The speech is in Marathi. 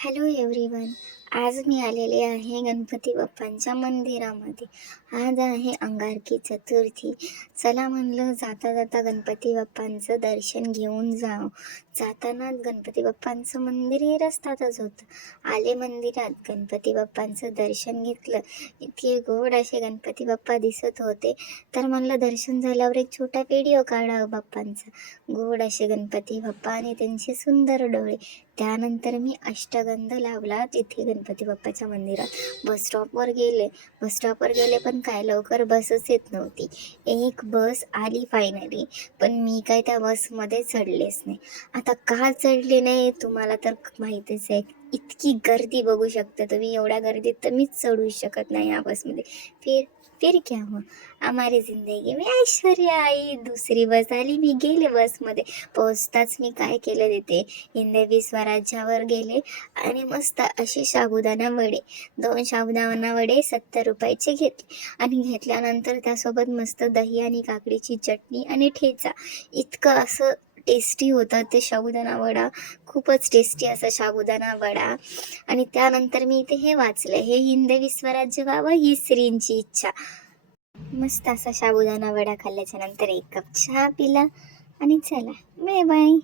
Hello everyone. आज मी आलेले आहे गणपती बाप्पांच्या मंदिरामध्ये. आज आहे अंगारकी चतुर्थी. चला म्हणलं जाता जाता गणपती बाप्पांचं दर्शन घेऊन जावं. जाताना गणपती बाप्पांचं मंदिर हे रस्त्यातच होतं. आले मंदिरात, गणपती बाप्पांचं दर्शन घेतलं. इतके गोड असे गणपती बाप्पा दिसत होते, तर म्हणलं दर्शन झाल्यावर एक छोटा व्हिडिओ काढावा बाप्पांचा. गोड असे गणपती बाप्पा आणि त्यांचे सुंदर डोळे. त्यानंतर मी अष्टगंध लावला तिथे गणपती बाप्पाच्या मंदिरात. बस स्टॉपवर गेले पण काय लवकर बसच येत नव्हती. एक बस आली फायनली, पण मी काय त्या बसमध्ये चढलेच नाही. आता का चढले नाही तुम्हाला तर माहितीच आहे. इतकी गर्दी बघू शकता तुम्ही. एवढ्या गर्दीत तर मीच चढू शकत नाही या बसमध्ये. फिर फिर क्या हुआ, हमारी जिंदगी में ऐश्वर्या आई. दुसरी बस आली, मी गेले बसमध्ये. पोहोचताच मी काय केलं तिथे हिंदवी स्वराज्यावर गेले आणि मस्त असे साबुदाणा वडे, 2 साबुदाणा वडे 70 रुपयाचे घेतले. आणि घेतल्यानंतर त्यासोबत मस्त दही आणि काकडीची चटणी आणि ठेचा. इतकं असं टेस्टी होतं ते साबुदाणा वडा. खूपच टेस्टी असा साबुदाणा वडा. आणि त्यानंतर मी इथे हे वाचलं, हे हिंदवी स्वराज्य व्हावं ही श्रींची इच्छा. मस्त असा साबुदाणा वडा खाल्ल्याच्या नंतर एक कप चहा पिला आणि चला बाय बाय.